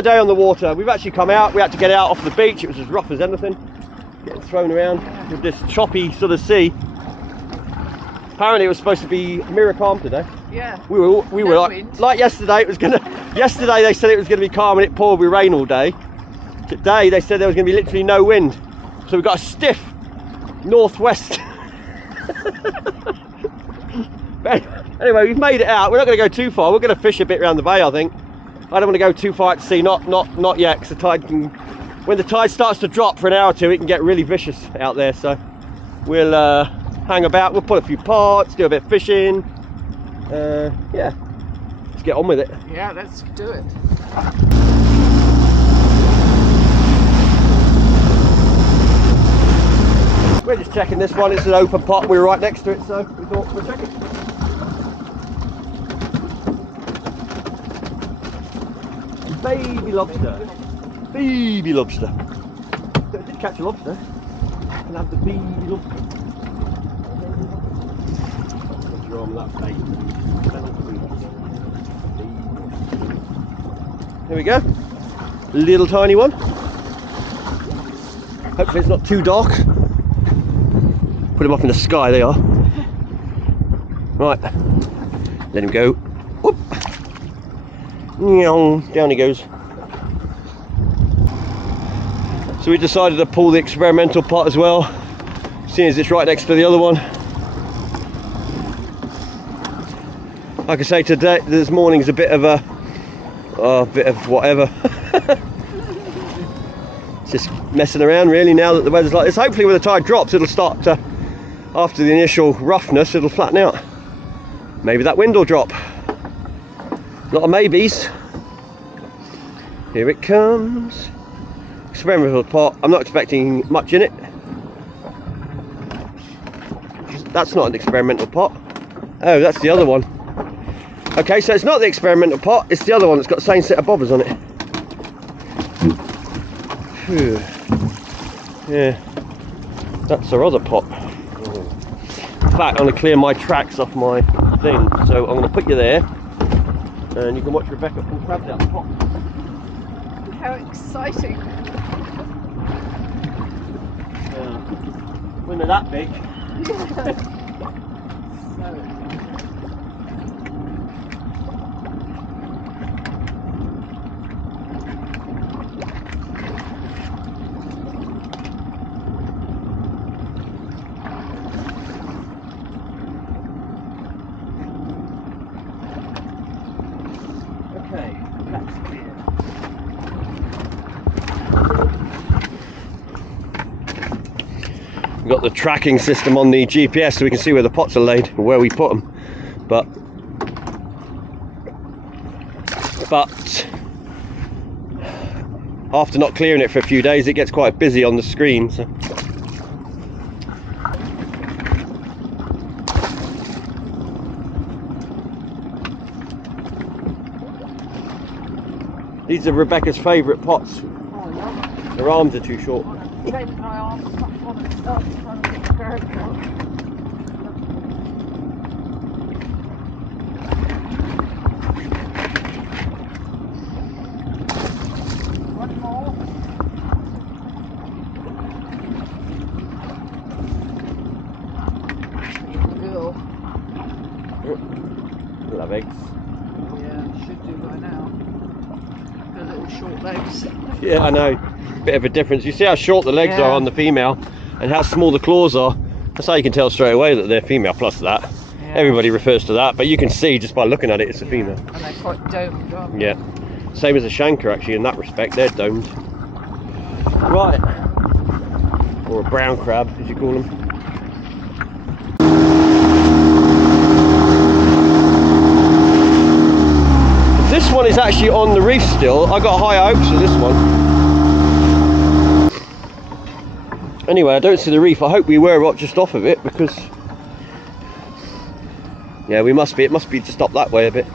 another day on the water. We've actually come out. We had to get out off the beach. It was as rough as anything, getting thrown around with this choppy sort of sea. Apparently it was supposed to be mirror calm today. Yeah. We were like yesterday. It was gonna. Yesterday they said it was going to be calm and it poured with rain all day. Today they said there was going to be literally no wind. So we've got a stiff northwest. Anyway, we've made it out. We're not going to go too far. We're going to fish a bit around the bay, I think. I don't want to go too far out to sea. Not yet, because the tide can. When the tide starts to drop for an hour or two, it can get really vicious out there. So we'll hang about. We'll put a few pots, do a bit of fishing. Yeah, let's get on with it. Yeah, let's do it. We're just checking this one. It's an open pot. We were right next to it, so we thought we'll check it. Baby lobster. Baby lobster. I did catch a lobster. And have the baby lobster. What's wrong with that bait? Here we go. Little tiny one. Hopefully it's not too dark. Put him up in the sky, they are. Right, let him go. Whoop. Down he goes. So we decided to pull the experimental pot as well, seeing as it's right next to the other one. Like I say, today, this morning's a bit of whatever. It's just messing around really now that the weather's like this. Hopefully when the tide drops it'll start to, after the initial roughness, it'll flatten out. Maybe that wind will drop. Lot of maybes. Here it comes. Experimental pot. I'm not expecting much in it. That's not an experimental pot. Oh, that's the other one. Okay, so it's not the experimental pot, it's the other one that's got the same set of bobbers on it. Phew. Yeah, that's our other pot. In fact, I'm going to clear my tracks off my thing, so I'm going to put you there and you can watch Rebecca pull crabs out the pot. How exciting! When they're that big. We've got the tracking system on the GPS so we can see where the pots are laid and where we put them, but after not clearing it for a few days it gets quite busy on the screen. So these are Rebecca's favourite pots. Her arms are too short. Love eggs. Yeah, should do by now. The little short legs. Yeah, I know. Bit of a difference. You see how short the legs are on the female and how small the claws are. That's how you can tell straight away that they're female, plus that. Yeah. Everybody refers to that, but you can see just by looking at it it's a female. And they're quite domed, aren't they? Yeah. Same as a shanker actually in that respect, they're domed. Right. Or a brown crab as you call them. This one is actually on the reef still. I got high hopes for this one. Anyway, I don't see the reef. I hope we were just off of it because yeah, we must be. It must be just up that way a bit.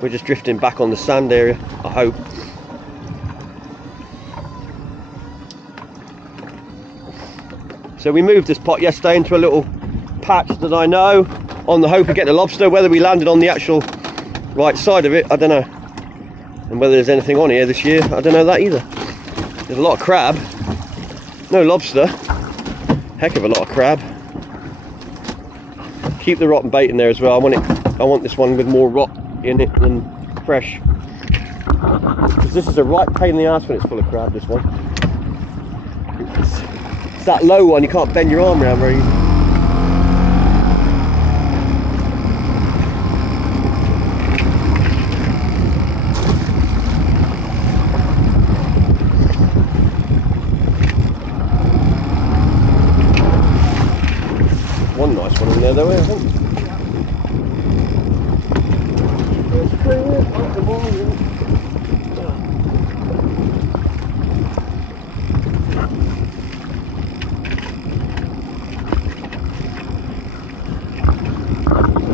We're just drifting back on the sand area, I hope. So we moved this pot yesterday into a little patch that I know on the hope of getting a lobster. Whether we landed on the actual right side of it, I don't know. And whether there's anything on here this year, I don't know that either. There's a lot of crab, no lobster, heck of a lot of crab. Keep the rotten bait in there as well. I want this one with more rot in it than fresh. Because this is a right pain in the ass when it's full of crab, this one. It's that low one, you can't bend your arm around very easily. One nice one in there though, I think.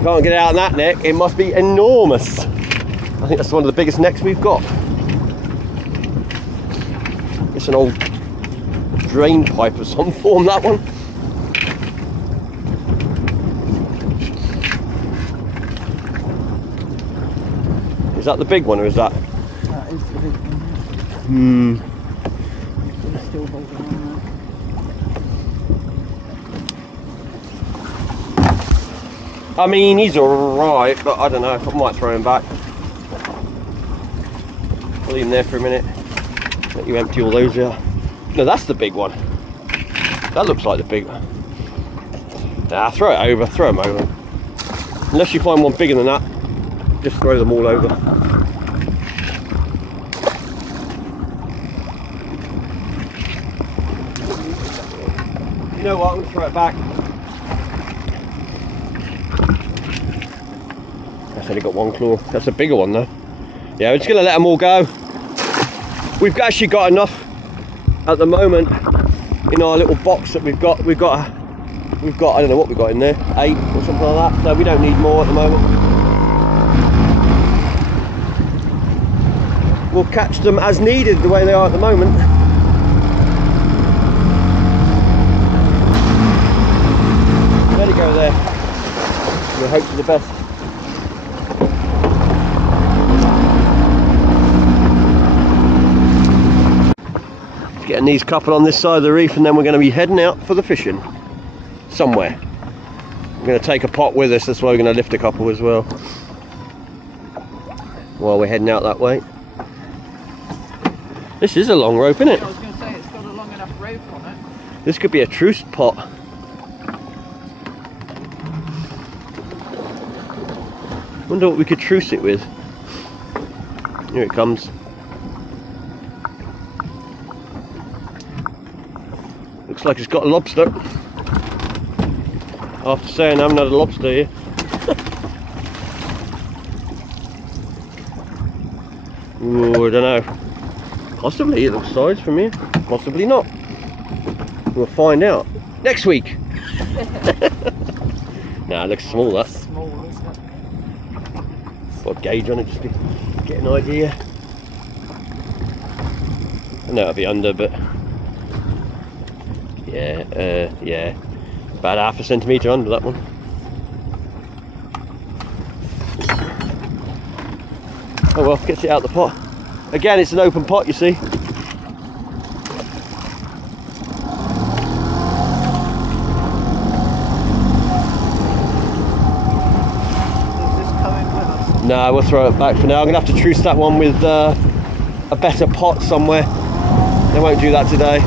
Can't get out on that neck, it must be enormous. I think that's one of the biggest necks we've got. It's an old drain pipe of some form, that one. Is that the big one, or is that? That is the big one. It's still holding on there. I mean, he's alright, but I don't know, I might throw him back. I'll leave him there for a minute. Let you empty all those out. No, that's the big one. That looks like the big one. Nah, throw it over, throw them over. Unless you find one bigger than that, just throw them all over. You know what, I'm going to throw it back. That's only got one claw. That's a bigger one though. Yeah, we're just going to let them all go. We've actually got enough at the moment in our little box that we've got, I don't know what we've got in there, 8 or something like that, so we don't need more at the moment. We'll catch them as needed the way they are at the moment. Let it go there. We'll hope for the best. Getting these couple on this side of the reef, and then we're going to be heading out for the fishing somewhere. We're going to take a pot with us, that's why we're going to lift a couple as well while we're heading out that way. This is a long rope, isn't it? I was going to say, it's got a long enough rope on it. This could be a truce pot. Wonder what we could truce it with. Here it comes. Looks like it's got a lobster. After saying I haven't had a lobster here. Ooh, I don't know. Possibly it looks size from here. Possibly not. We'll find out next week. Nah, it looks small, that. Small, isn't it? Got a gauge on it just to get an idea. I know it'll be under, but yeah, about half a centimetre under that one. Oh well, gets it out the pot. Again, it's an open pot, you see. Is this coming with us? No, we'll throw it back for now. I'm going to have to truce that one with a better pot somewhere. They won't do that today.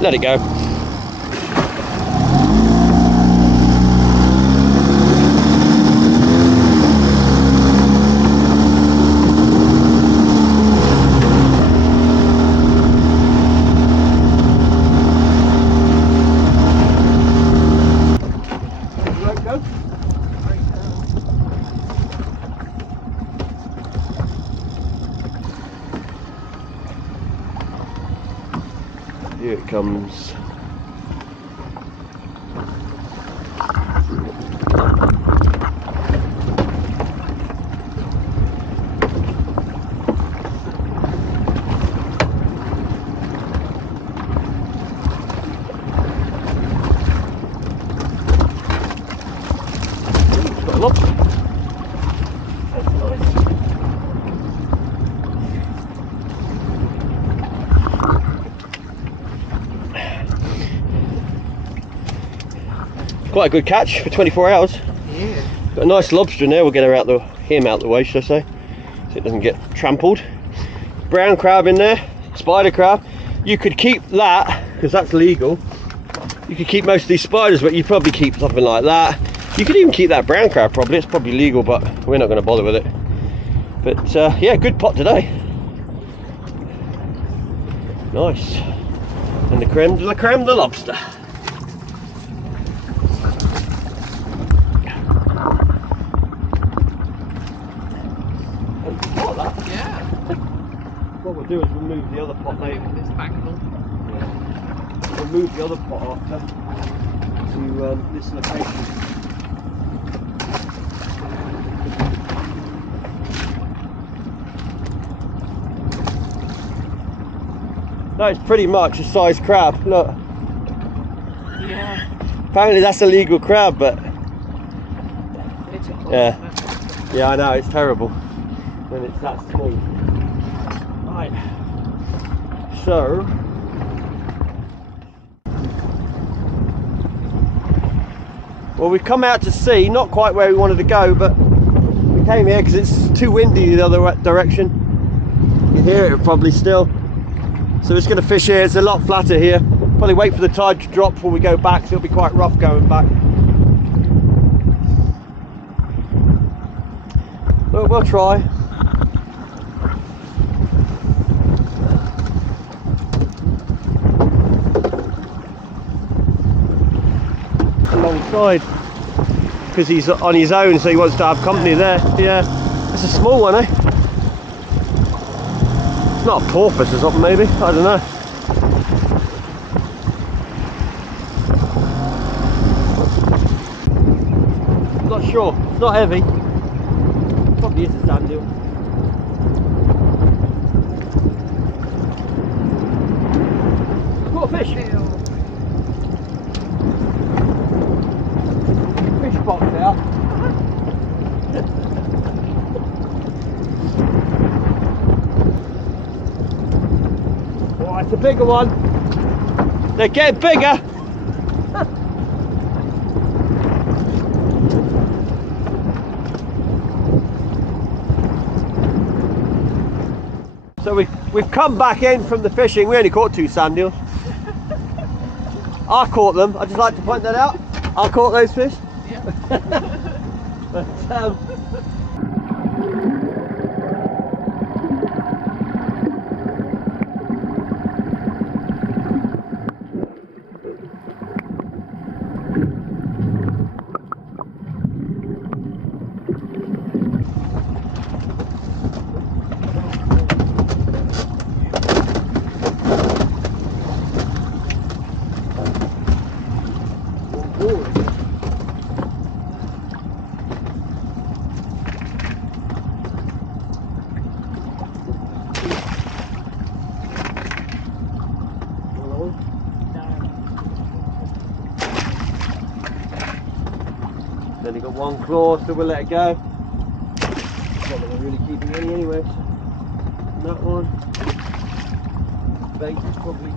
Let it go. Here it comes. lobster. Quite a good catch for 24 hours. Yeah. Got a nice lobster in there. We'll get him out the way, should I say, so it doesn't get trampled. Brown crab in there, spider crab. You could keep that because that's legal. You could keep most of these spiders, but you'd probably keep something like that. You could even keep that brown crab probably. It's probably legal, but we're not going to bother with it. But yeah, good pot today. Nice. And the creme de la creme, the lobster. Yeah. What we'll do is we'll move the other pot later. This mackerel. Yeah. We'll move the other pot after to this location. That is pretty much a size crab. Look. Yeah. Apparently that's a legal crab, but It's a yeah, I know, it's terrible when it's that small. Right, so well, we've come out to sea, not quite where we wanted to go, but we came here because it's too windy the other direction. You can hear it probably still, so we're just going to fish here. It's a lot flatter here. Probably wait for the tide to drop before we go back, so it'll be quite rough going back. But we'll try. Alongside, because he's on his own, so he wants to have company there. Yeah, it's a small one, eh? It's not a porpoise or something, maybe. I don't know. Not sure. It's not heavy. Probably is a sandeel. What a fish! Fish box out. Oh, it's a bigger one. They're getting bigger. So we've come back in from the fishing. We only caught 2 sandeels. I caught them. I just like to point that out. I caught those fish. Yeah. But, then he got 1 claw, so we'll let it go. Not that we're really keeping any anyway. And that one. Bait is probably.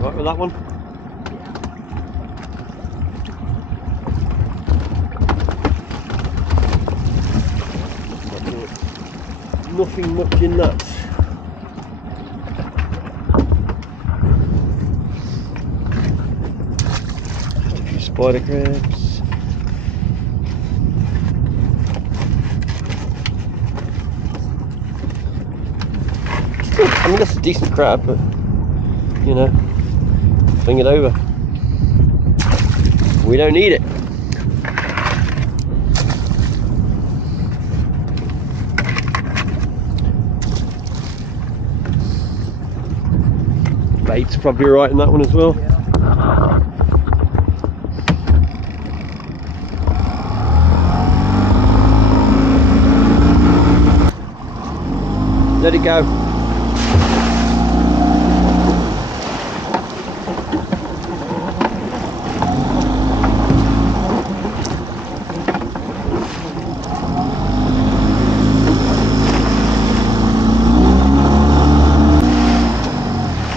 Right with that one? Nothing much in that. Spider crabs. I mean, that's a decent crab, but you know, fling it over. We don't need it. Bait's probably right in that one as well. Yeah. Let it go.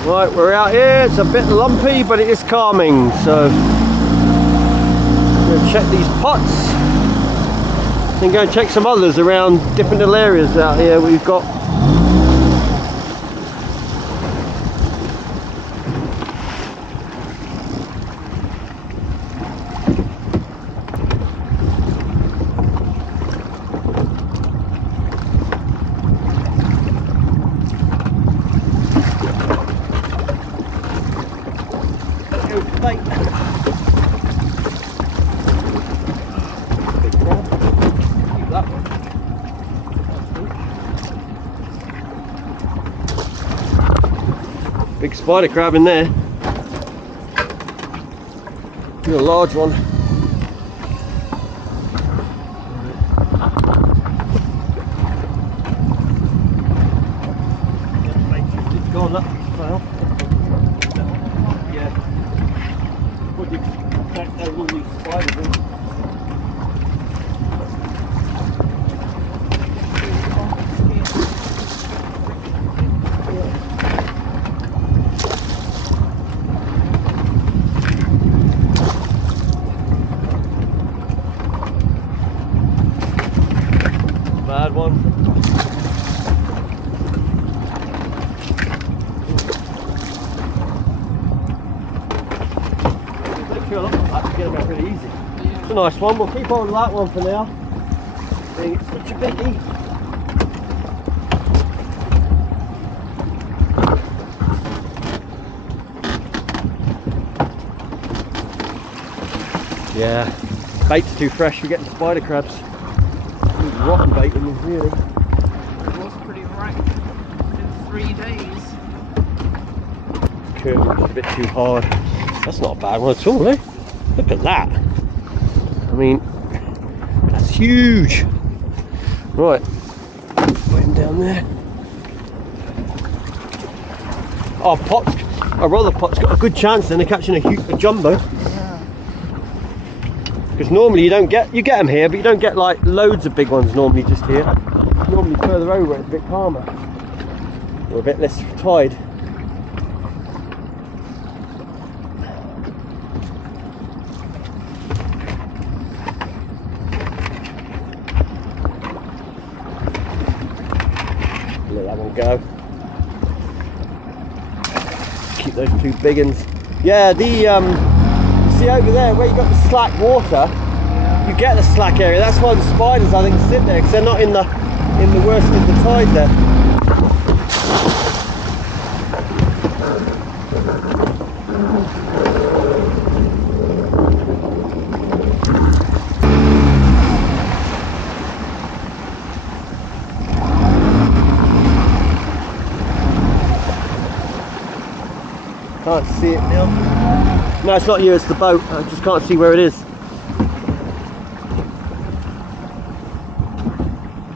Right, we're out here. It's a bit lumpy, but it is calming. So, I'm going to check these pots. Then go and check some others around different little areas out here. We've got bait. Big crab. Keep that one. Big spider crab in there. You're a large one. It's gone up. Well. Yeah. What do you expect those all these spiders in? Bad one. I can get them out really easy. It's a nice one. We'll keep on with that one for now. Being it's such a biggie. Yeah, bait's too fresh. We're getting spider crabs. Rotten bait in these, really. It was pretty ripe in 3 days. Curving just a bit too hard. That's not a bad one at all, eh? Look at that. I mean, that's huge. Right, put him down there. Oh, our other pot's got a good chance then of catching a jumbo. Yeah. Because normally you get them here, but you don't get like loads of big ones normally just here. Normally further over it's a bit calmer. Or a bit less tide. Let that one go. Keep those two big ones. Yeah, the see over there where you got the slack water, you get the slack area. That's why the spiders I think sit there, because they're not in the worst of the tide there. Can't see it now. No, it's not you, it's the boat. I just can't see where it is.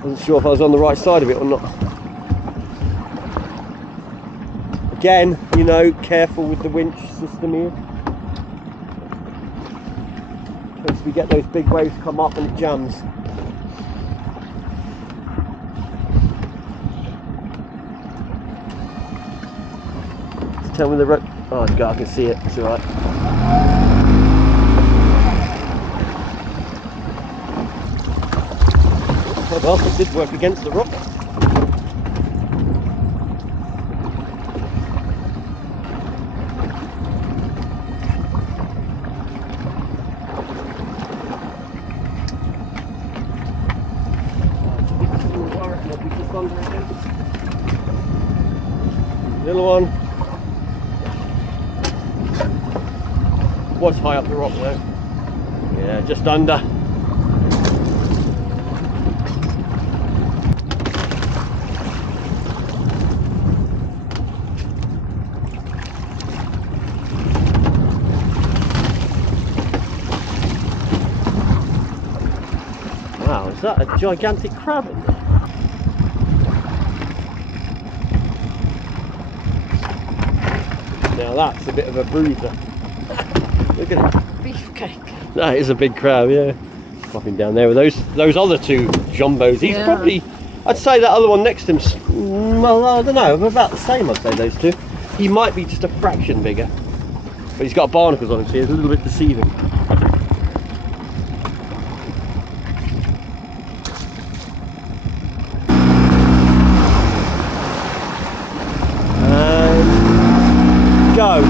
Wasn't sure if I was on the right side of it or not. Again, you know, careful with the winch system here. In case we get those big waves come up and it jams. Just tell me the rope. Oh God, I can see it. It's alright. Oh well, it did work against the rock. little one. Was high up the rock though. Yeah, just under. Wow, is that a gigantic crab in there? Now that's a bit of a bruiser. Look at it. Beefcake. That is a big crab, yeah. Popping down there with those other two jumbos. He's probably, I'd say that other one next to him's, well, I don't know, about the same, I'd say, those two. He might be just a fraction bigger. But he's got barnacles on him, so it's a little bit deceiving. Go.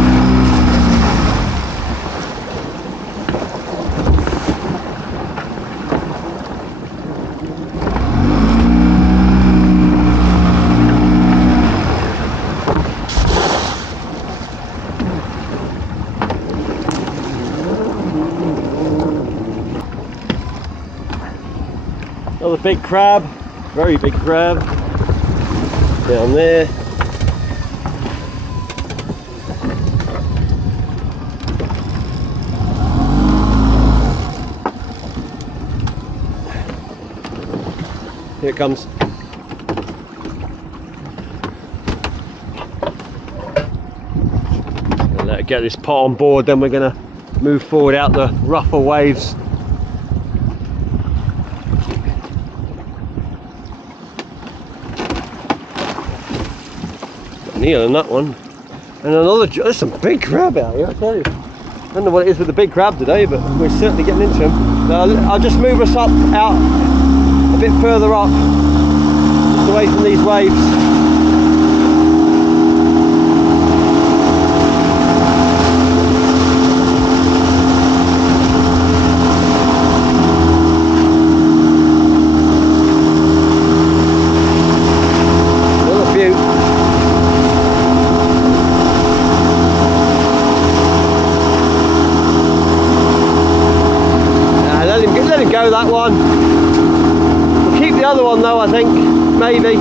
Another big crab, very big crab down there. Here it comes. Gonna let it get this pot on board, then we're gonna move forward out the rougher waves. Nearer than that one. And another, there's some big crab out here, I tell you. I don't know what it is with the big crab today, but we're certainly getting into them. I'll just move us up, out a bit further up, just away from these waves. Another few. Let him go, that one. We'll keep the other one though, I think, maybe.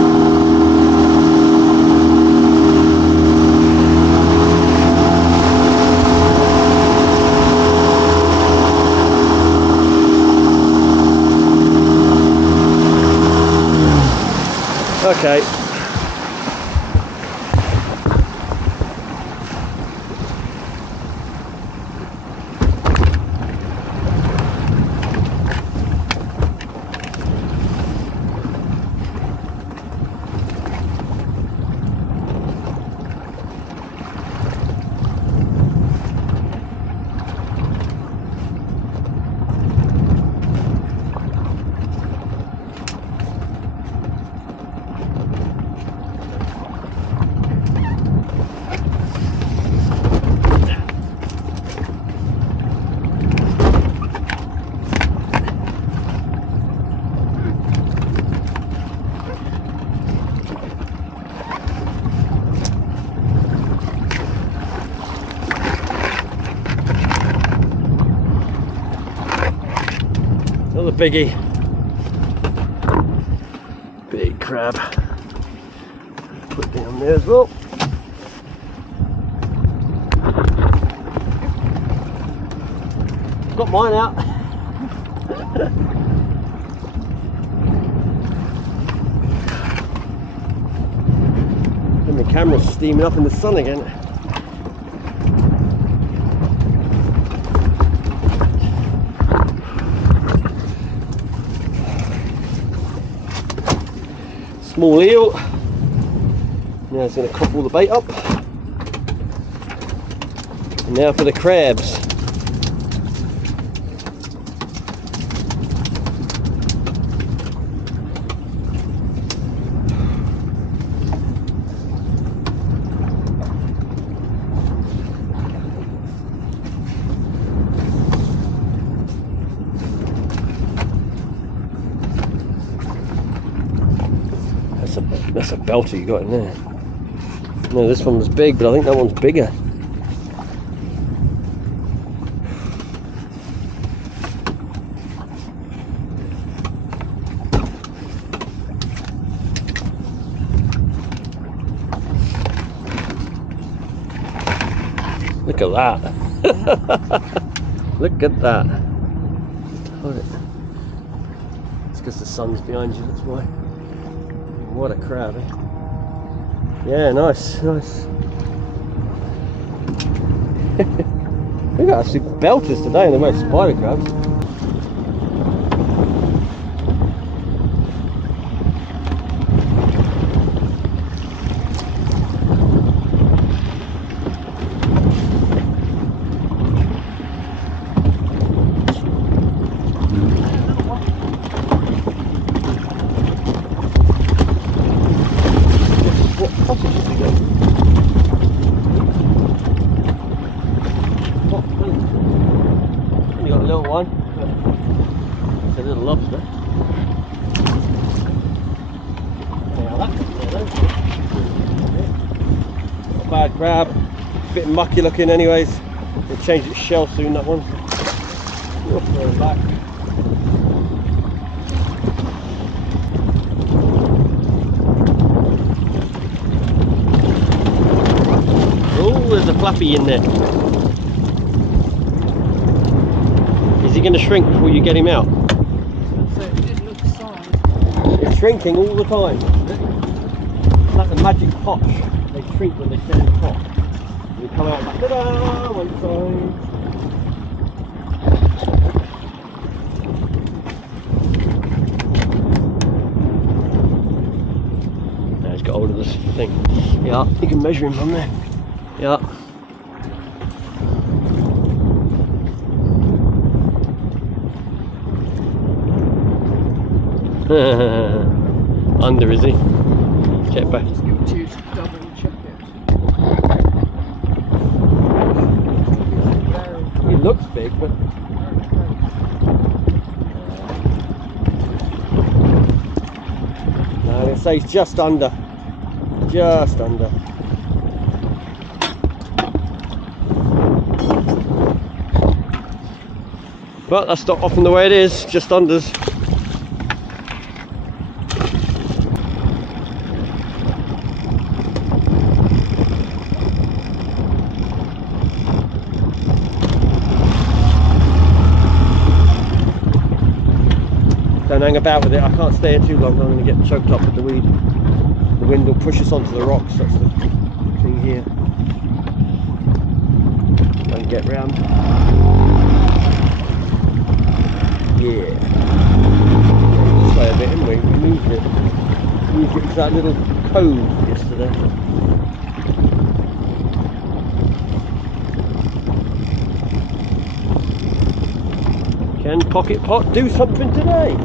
Okay. Another biggie. Big crab. Put down there as well. Got mine out. And the camera's steaming up in the sun again. Small eel. Now it's going to crop all the bait up. And now for the crabs. That's a belter you got in there. No, this one was big, but I think that one's bigger. Look at that. Look at that. Hold it. It's because the sun's behind you, that's why. What a crowd, eh? Yeah, nice, nice. We've got actually belters today in the way of spider crabs. It's a little lobster. Not a bad crab. A bit mucky looking anyways. It'll change its shell soon, that one. We'll throw it back. Oh, there's a flappy in there. Is he going to shrink before you get him out? It's shrinking all the time. That's a magic potch. They shrink when they stay in the pot. And you come out like, ta-da, one side. Now he's got hold of this thing. Yeah, you can measure him from there. Yeah. Under, is he? Check back. Just give you to double check it. He looks big, but no, I'm gonna say he's just under. Just under. But that's not often the way it is, just unders. Don't hang about with it, I can't stay here too long, I'm going to get choked up with the weed. The wind will push us onto the rocks, that's the thing here. Don't get round. Yeah. This way a bit, haven't we? We moved it. Moved it to that little cove yesterday. Can Pocket Pot do something today?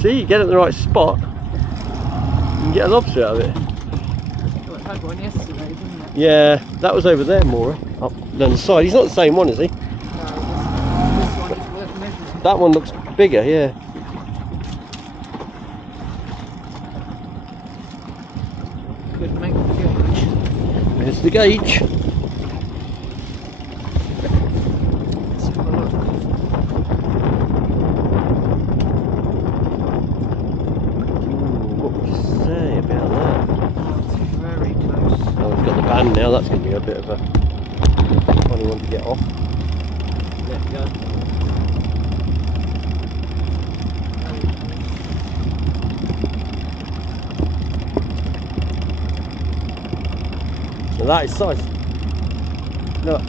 See, you get it in the right spot, you can get a lobster out of it. Well, I had one yesterday, didn't it? Yeah, that was over there more, up down the side. He's not the same one, is he? No, this one is worth measuring. That one looks bigger, yeah. Could make the gauge. There's the gauge. Let's have a look. What would you say about that? That's very close. Oh, we've got the band now, that's going to be a bit of a funny one to get off. There we go. So that is size. Look,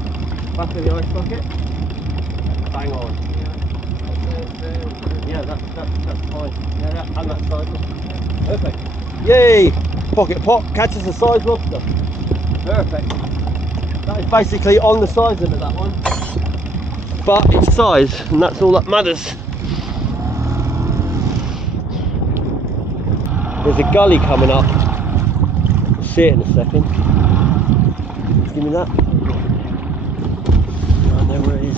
back of the ice bucket. Bang on. Yeah, that's fine. Yeah, that, and that size. Perfect. Yay! Pocket Pot catches the size lobster. Perfect. That is basically on the size limit, that one. But it's size, and that's all that matters. There's a gully coming up. We'll see it in a second. Give me that. I know where it is.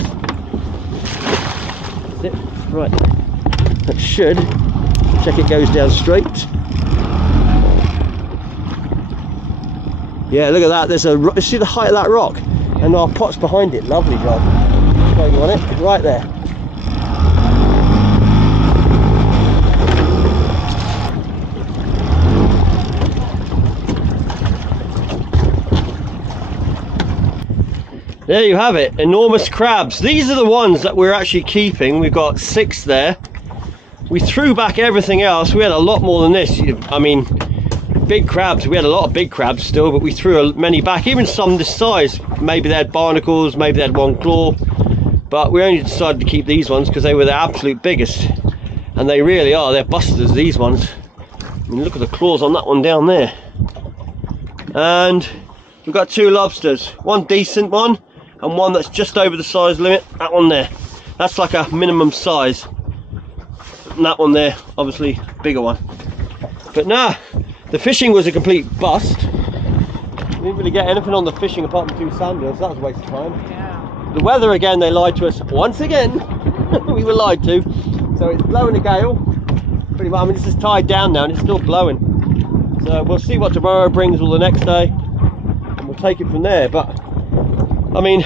That's it. Right. That should. Check it goes down straight. Yeah, look at that. There's a. See the height of that rock, and our pot's behind it. Lovely job. Show you on it. Right there. There you have it, enormous crabs. These are the ones that we're actually keeping. We've got 6 there. We threw back everything else. We had a lot more than this. I mean, big crabs. We had a lot of big crabs still, but we threw many back, even some this size. Maybe they had barnacles, maybe they had 1 claw. But we only decided to keep these ones because they were the absolute biggest. And they really are, they're busters, these ones. I mean, look at the claws on that one down there. And we've got 2 lobsters. One decent one, and one that's just over the size limit. That one there, that's like a minimum size. And that one there, obviously bigger one. But nah, the fishing was a complete bust. We didn't really get anything on the fishing apart from 2 sandeels. That was a waste of time. Yeah. The weather again, they lied to us once again. We were lied to. So it's blowing a gale. Pretty much. I mean, this is tied down now and it's still blowing. So we'll see what tomorrow brings or the next day, and we'll take it from there. But I mean,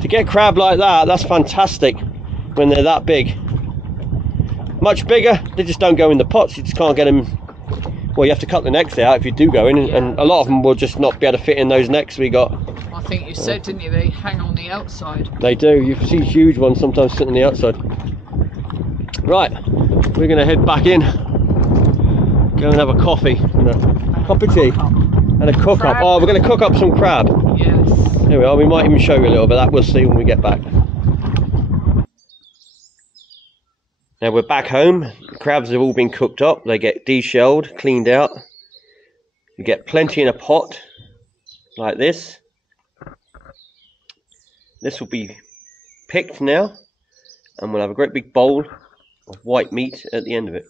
to get crab like that, that's fantastic when they're that big. Much bigger, they just don't go in the pots. You just can't get them. Well, you have to cut the necks out if you do go in, and a lot of them will just not be able to fit in those necks we got. I think you said, didn't you, they hang on the outside? They do. You see huge ones sometimes sitting on the outside. Right, we're going to head back in, go and have a coffee and a cup of tea and a cook up. Oh, we're going to cook up some crab. Yes. Here we are. We might even show you a little bit. That we'll see when we get back. Now we're back home. The crabs have all been cooked up. They get de-shelled, cleaned out. You get plenty in a pot like this. This will be picked now, and we'll have a great big bowl of white meat at the end of it.